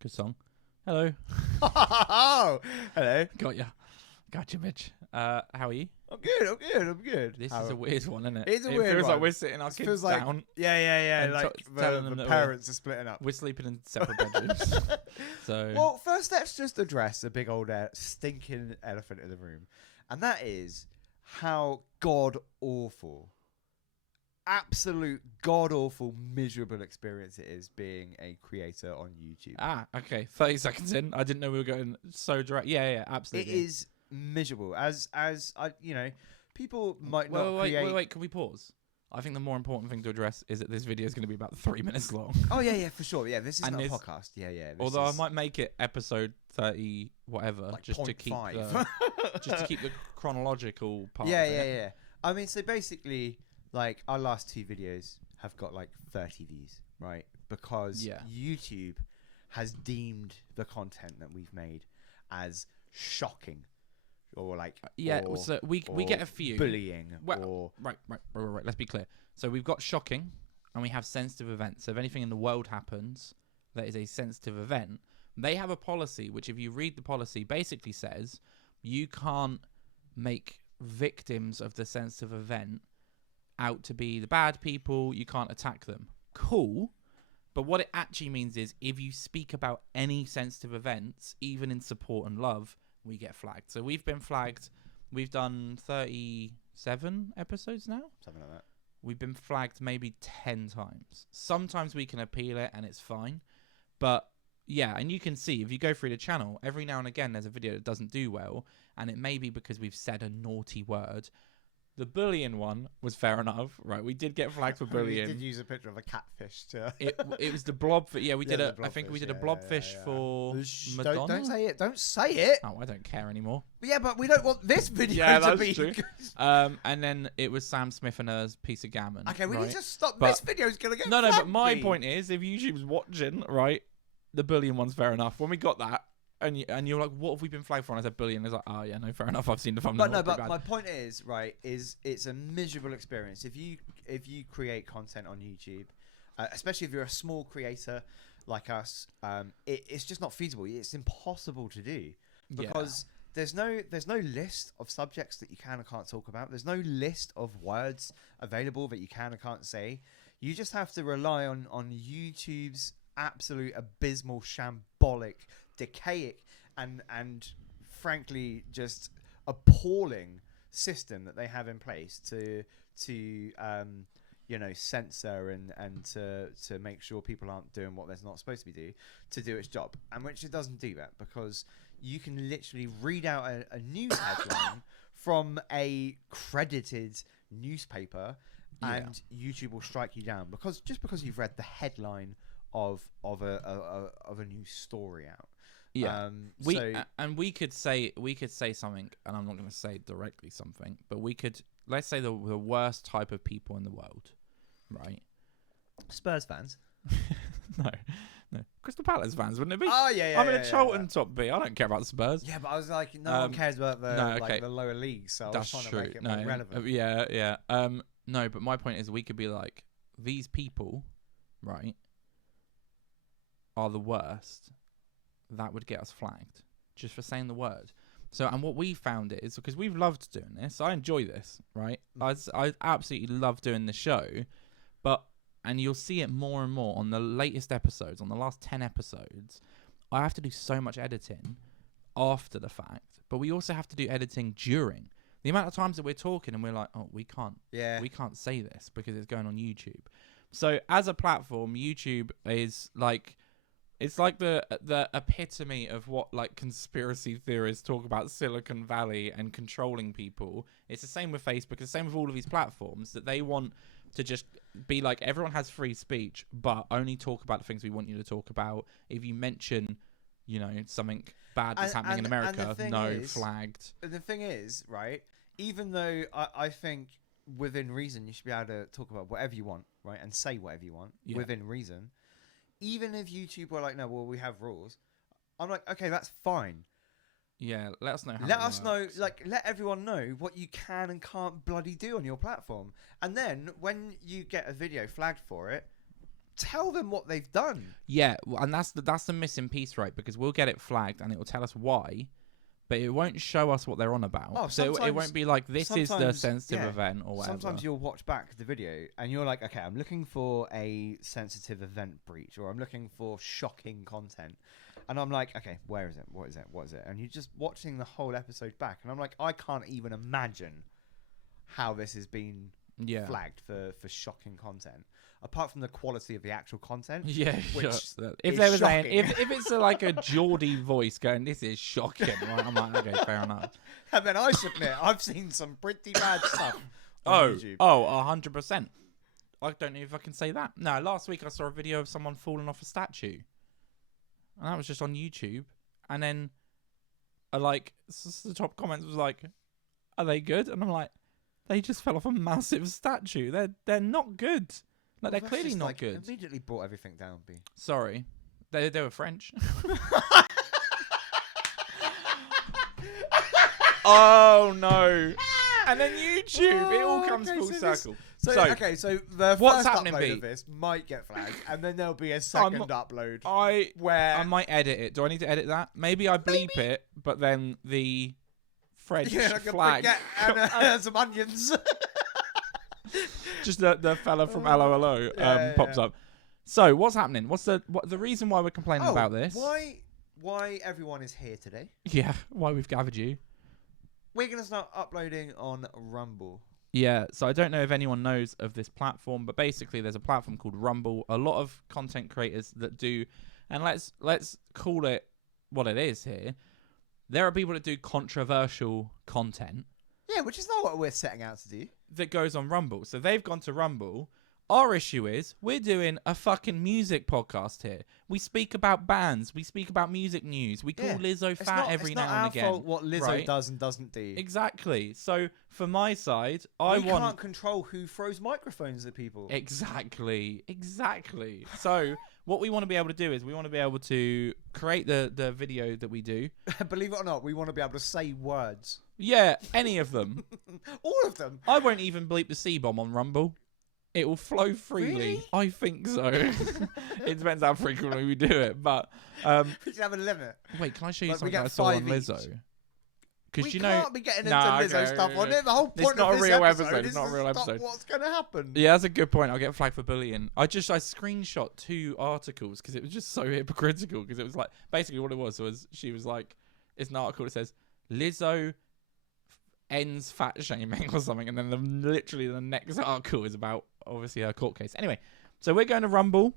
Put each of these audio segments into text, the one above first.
Good song. Hello. Hello. Got ya. Gotcha, bitch. How are you? I'm good. This is a weird one, isn't it? It's a it weird feels one. like we're sitting our It kids feels like down. yeah. and Like telling them the that parents are splitting up. We're sleeping in separate bedrooms. So Well, first let's just address the big old stinking elephant in the room, and that is how god awful, absolute god awful, miserable experience it is being a creator on YouTube. okay. 30 seconds in. I didn't know we were going so direct. Yeah, absolutely. It is miserable. As I, people might not Wait, create. wait. Can we pause? I think the more important thing to address is that this video is going to be about 3 minutes long. Oh yeah, for sure. Yeah, this is And not a this- podcast. Yeah. Although I might make it episode 30 whatever, like just to keep 0.5. just to keep the chronological part. Yeah. of it. I mean, so basically, like our last 2 videos have got like 30 views, right? Because YouTube has deemed the content that we've made as shocking, or like or, so we get a few bullying, Well, or right. Let's be clear. So we've got shocking, and we have sensitive events. So if anything in the world happens that is a sensitive event, they have a policy which, if you read the policy, basically says you can't make victims of the sensitive event out to be the bad people. You can't attack them. Cool. But what it actually means is if you speak about any sensitive events, even in support and love, we get flagged. So we've been flagged. We've done 37 episodes now. something like that. We've been flagged maybe 10 times. Sometimes we can appeal it and it's fine. But yeah, and you can see if you go through the channel, every now and again there's a video that doesn't do well. And it may be because we've said a naughty word. The bullying one was fair enough, right? We did get flagged for bullying. We did use a picture of a catfish to. It was the blob. We did the I think we blobfish, did a blobfish for Madonna. Don't say it. Don't say it. Oh, I don't care anymore. Yeah, but we don't want this video Yeah, to that's be. true. And then it was Sam Smith and her piece of gammon. Okay, we right? need to stop. But- This video's gonna get. No, but flagged, my Pete. point is, if YouTube's watching, right, the bullying one's fair enough. When we got that, and you're like, what have we been flagged for? And I said bullying. It's like, oh yeah, no, fair enough. I've seen the thumbnail. But no, it's pretty but bad. my point is, right, is it's a miserable experience if you create content on YouTube, especially if you're a small creator like us. It's just not feasible. It's impossible to do because there's no list of subjects that you can and can't talk about. There's no list of words available that you can and can't say. You just have to rely on YouTube's absolute abysmal, shambolic, decaying, and frankly just appalling system that they have in place to censor and to make sure people aren't doing what they're not supposed to be to do its job, and which it doesn't do that, because you can literally read out a news headline from a credited newspaper and YouTube will strike you down because you've read the headline of a new story out. Yeah, we could say something, and I'm not going to say directly something, but let's say the worst type of people in the world, right? Spurs fans. No, Crystal Palace fans, wouldn't it be? Oh yeah. I'm in a Charlton top B. I don't care about Spurs. Yeah, but I was like, no one cares about the lower leagues, so I was trying to make it more relevant. Yeah. No, but my point is, we could be like, these people, right, are the worst. That would get us flagged just for saying the word. So, and what we found is, because we've loved doing this, I enjoy this, right? I absolutely love doing the show, and you'll see it more and more on the latest episodes, on the last 10 episodes. I have to do so much editing after the fact, but we also have to do editing during. The amount of times that we're talking and we're like, oh, we can't say this because it's going on YouTube. So as a platform, YouTube is like, it's like the epitome of what like conspiracy theorists talk about Silicon Valley and controlling people. It's the same with Facebook. It's the same with all of these platforms, that they want to just be like, everyone has free speech, but only talk about the things we want you to talk about. If you mention, something bad that's happening in America, flagged. The thing is, right, even though I think within reason you should be able to talk about whatever you want, right, and say whatever you want within reason. Even if YouTube were like, no, well, we have rules, I'm like, okay, that's fine. Yeah, let us know how Let us know, like, let everyone know what you can and can't bloody do on your platform. And then when you get a video flagged for it, tell them what they've done. Yeah, and that's the missing piece, right? Because we'll get it flagged and it will tell us why, but it won't show us what they're on about. Oh, so it won't be like, this is the sensitive event or whatever. Sometimes you'll watch back the video and you're like, okay, I'm looking for a sensitive event breach, or I'm looking for shocking content. And I'm like, okay, where is it? What is it? What is it? And you're just watching the whole episode back. And I'm like, I can't even imagine how this has been flagged for shocking content. Apart from the quality of the actual content. Yeah, which if there was if it's like a Geordie voice going, this is shocking, right? I'm like, okay, fair enough. And then I submit, I've seen some pretty bad stuff on YouTube. 100%. I don't know if I can say that. No, last week I saw a video of someone falling off a statue. And that was just on YouTube. And then, the top comments was like, are they good? And I'm like, they just fell off a massive statue. They're not good. Like, they're clearly not good. Immediately brought everything down, B. Sorry. They were French. Oh, no. And then YouTube. It all comes full circle. So the first upload of this might get flagged, and then there'll be a second upload where I might edit it. Do I need to edit that? Maybe I bleep it, but then the French flag and some onions. Just the fella from Hello Hello pops up. So what's happening? What's the reason why we're complaining about this? Why everyone is here today? Yeah, why we've gathered you. We're gonna start uploading on Rumble. Yeah, so I don't know if anyone knows of this platform, but basically there's a platform called Rumble. A lot of content creators that do, and let's call it what it is here. There are people that do controversial content. Yeah, which is not what we're setting out to do. That goes on Rumble. So they've gone to Rumble. Our issue is we're doing a fucking music podcast here. We speak about bands. We speak about music news. We call Lizzo fat every now and again. It's not our fault what Lizzo does and doesn't do. Exactly. So for my side, we can't control who throws microphones at people. Exactly. So what we want to be able to do is we want to be able to create the video that we do. Believe it or not, we want to be able to say words. Yeah, any of them. All of them. I won't even bleep the C-bomb on Rumble. It will flow freely. Really? I think so. It depends how frequently we do it, but we should have a limit. Wait, can I show you something I saw on Lizzo? Because you can't be getting into Lizzo stuff on it. The whole point of this episode is to stop what's going to happen. Yeah, that's a good point. I'll get flagged for bullying. I screenshot 2 articles because it was just so hypocritical. Because it was like basically what it was she was like, it's an article that says Lizzo ends fat shaming or something, and then literally the next article is about obviously her court case. Anyway, so we're going to Rumble.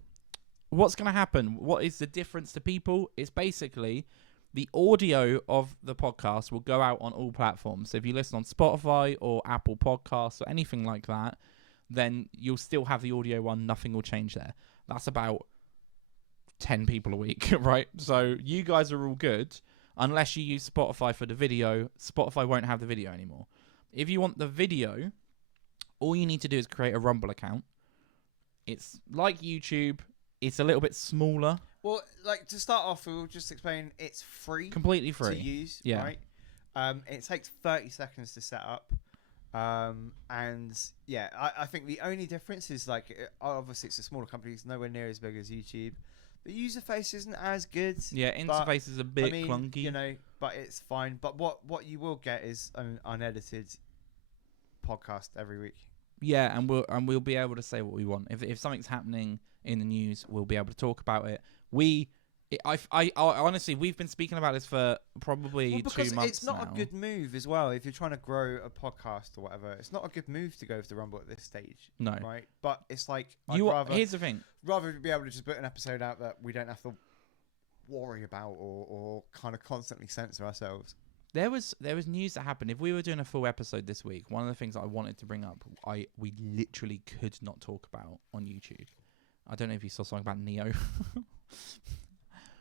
What's going to happen? What is the difference to people? It's basically the audio of the podcast will go out on all platforms. So if you listen on Spotify or Apple Podcasts or anything like that, then you'll still have the audio one. Nothing will change there. That's about 10 people a week, right? So you guys are all good. Unless you use Spotify for the video, Spotify won't have the video anymore. If you want the video, all you need to do is create a Rumble account. It's like YouTube. It's a little bit smaller. Well, like to start off, we'll just explain it's free. Completely free. To use, yeah. Right? It takes 30 seconds to set up. And yeah, I think the only difference is obviously it's a smaller company. It's nowhere near as big as YouTube. The user face isn't as good. Yeah, interface is a bit clunky. But it's fine. But what you will get is an unedited podcast every week. Yeah, and we'll be able to say what we want. If something's happening in the news, we'll be able to talk about it. I honestly, we've been speaking about this for probably 2 months it's not now. a good move as well. If you're trying to grow a podcast or whatever, it's not a good move to go for the Rumble at this stage. No. Right? But it's like, here's the thing. Rather be able to just put an episode out that we don't have to worry about or kind of constantly censor ourselves. There was news that happened. If we were doing a full episode this week, one of the things that I wanted to bring up, we literally could not talk about on YouTube. I don't know if you saw something about Neo.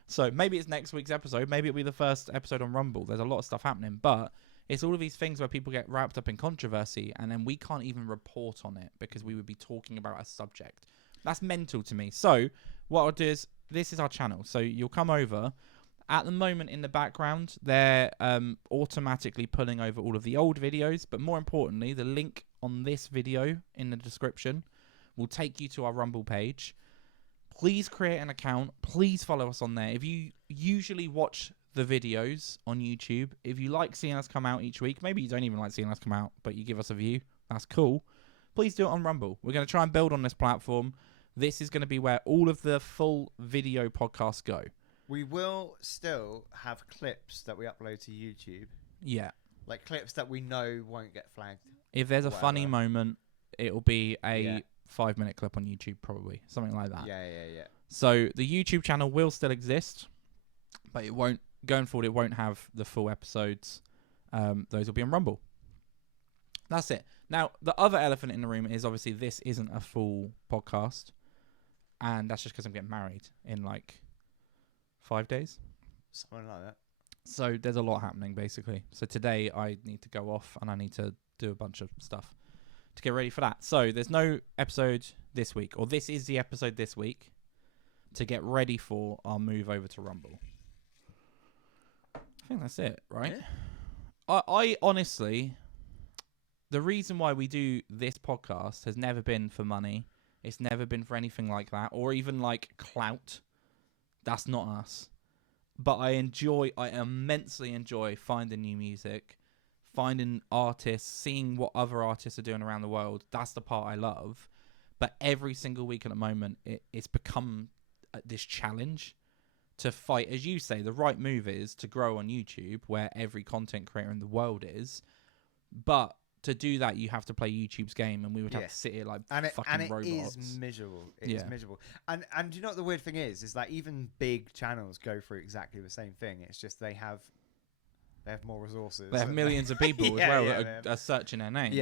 So maybe it's next week's episode. Maybe it'll be the first episode on Rumble. There's a lot of stuff happening, but it's all of these things where people get wrapped up in controversy, and then we can't even report on it because we would be talking about a subject. That's mental to me. So what I'll do is, this is our channel. So you'll come over. At the moment in the background, they're automatically pulling over all of the old videos, but more importantly, the link on this video in the description will take you to our Rumble page. please create an account. Please follow us on there. If you usually watch the videos on YouTube, if you like seeing us come out each week, maybe you don't even like seeing us come out, but you give us a view, that's cool. Please do it on Rumble. We're going to try and build on this platform. This is going to be where all of the full video podcasts go. We will still have clips that we upload to YouTube. Yeah. Like clips that we know won't get flagged. If there's a funny moment, it'll be a 5-minute clip on YouTube, probably. Something like that. Yeah. So the YouTube channel will still exist, but it won't, going forward, it won't have the full episodes. Those will be on Rumble. That's it. Now, the other elephant in the room is obviously this isn't a full podcast. And that's just because I'm getting married in like 5 days. Something like that. So there's a lot happening, basically. So today I need to go off and I need to do a bunch of stuff to get ready for that. So there's no episode this week, or this is the episode this week to get ready for our move over to Rumble. I think that's it, right? Yeah. I honestly, the reason why we do this podcast has never been for money. It's never been for anything like that, or even like clout. That's not us. But I immensely enjoy finding new music, finding artists, seeing what other artists are doing around the world. That's the part I love. But every single week at the moment, it's become this challenge to fight. As you say, the right move is to grow on YouTube, where every content creator in the world is. But to do that, you have to play YouTube's game, and we would have to sit here like fucking robots. And it is miserable. It's miserable. And do you know what the weird thing is? Is that even big channels go through exactly the same thing. It's just they have more resources. They have millions of people as well that are searching their name.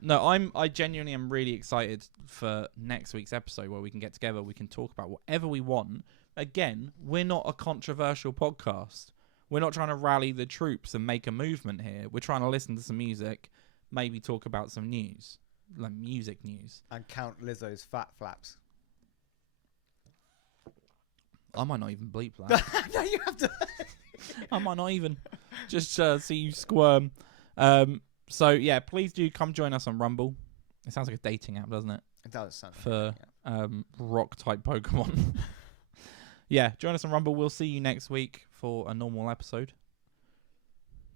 No, I genuinely am really excited for next week's episode where we can get together. We can talk about whatever we want. Again, we're not a controversial podcast. We're not trying to rally the troops and make a movement here. We're trying to listen to some music, maybe talk about some news, like music news. And count Lizzo's fat flaps. I might not even bleep that. No, you have to. I might not even. Just see you squirm. So, yeah, please do come join us on Rumble. It sounds like a dating app, doesn't it? It does sound for rock-type Pokemon. Yeah, join us on Rumble. We'll see you next week for a normal episode.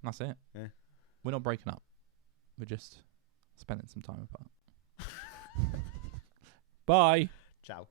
That's it. Yeah. We're not breaking up. We're just spending some time apart. Bye. Ciao.